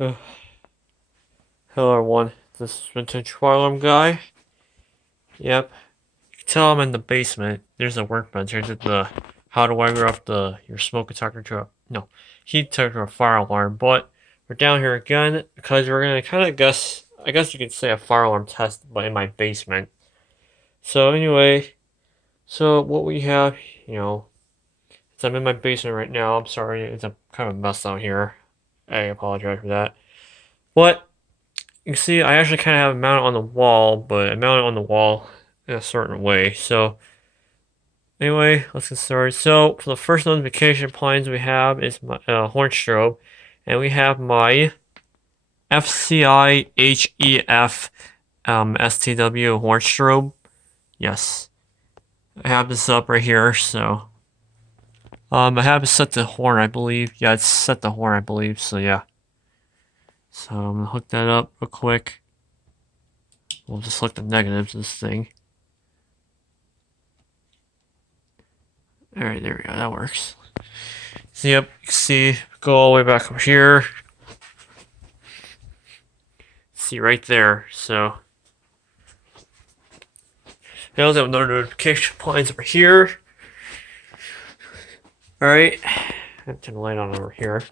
Uh, Hello everyone, this is Vintage Fire Alarm Guy. Yep, you can tell I'm in the basement. There's a workbench. Here's the how to wire up your smoke detector to heat detector to a fire alarm. But we're down here again because we're gonna kind of guess. I guess you could say a fire alarm test, but in my basement. So anyway, so what we have, you know, is I'm in my basement right now. I'm sorry, it's a kind of a mess out here. I apologize for that. But you see, I actually kind of have it mounted on the wall, but I mounted it on the wall in a certain way. So, anyway, let's get started. So, for the first notification appliance we have is my horn strobe, and we have my FCI HEF STW horn strobe. Yes, I have this up right here. So, I have it set to horn, I believe. Yeah, it's set to horn, I believe. So, yeah. So, I'm gonna hook that up real quick. We'll just look the negatives of this thing. Alright, there we go, that works. So yep, you can see, go all the way back over here. See right there, so. We also have another notification appliance over here. Alright, turn the light on over here.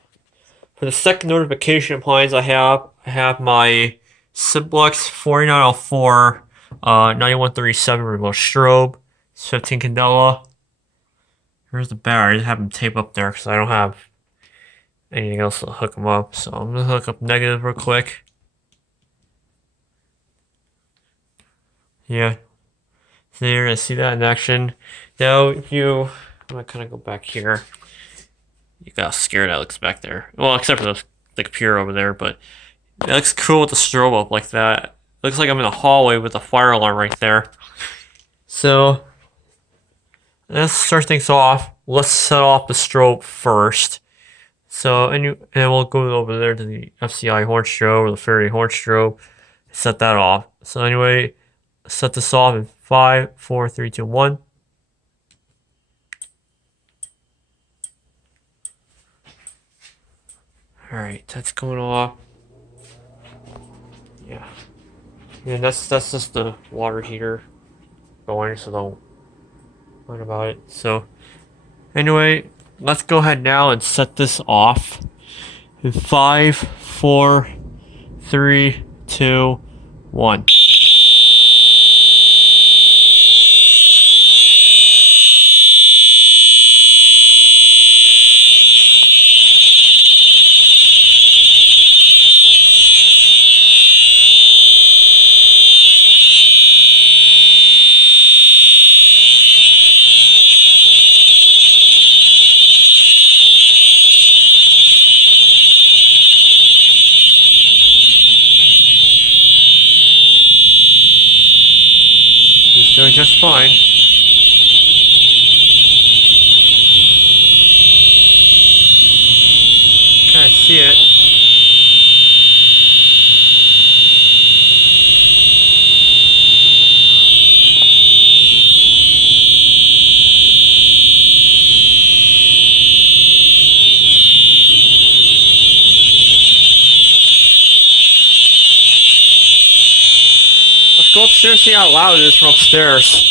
For the second notification appliance I have my Simplex 4904 9137 remote strobe. It's 15 candela. Here's the battery. I just have them taped up there because I don't have anything else to hook them up. So I'm going to hook up negative real quick. Yeah. So you're going to see that in action. Now, I'm going to kind of go back here. You got scared Alex back there. Well, except for the computer over there, but it looks cool with the strobe up like that. It looks like I'm in a hallway with a fire alarm right there. So, let's start things off. Let's set off the strobe first. So, and we'll go over there to the FCI horn strobe or the Faraday horn strobe. Set that off. So anyway, set this off in 5, 4, 3, 2, 1. Alright, that's going off. Yeah. And that's just the water heater going, so don't worry about it. So anyway, let's go ahead now and set this off. In 5, 4, 3, 2, 1. He's doing just fine. Can't see it. Let's go upstairs and see how loud it is from upstairs.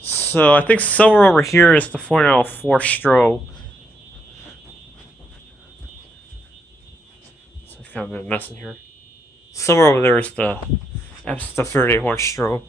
So I think somewhere over here is the 4904 strobe. So it's kind of a mess in here. Somewhere over there is the 38 horn strobe.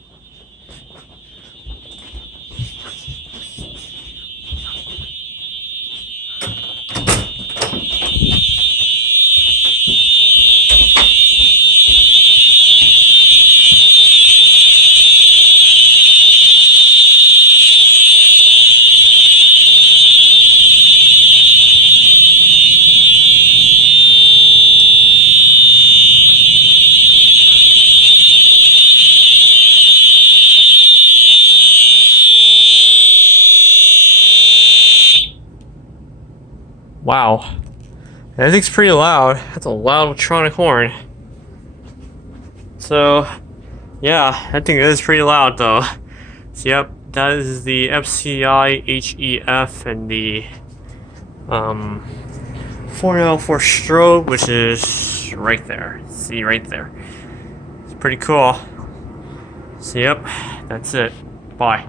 Wow. That thing's pretty loud. That's a loud electronic horn. So, Yeah, that thing is pretty loud though. So yep, that is the FCI HEF and the 404 strobe, which is right there. See right there. It's pretty cool. So yep, that's it. Bye.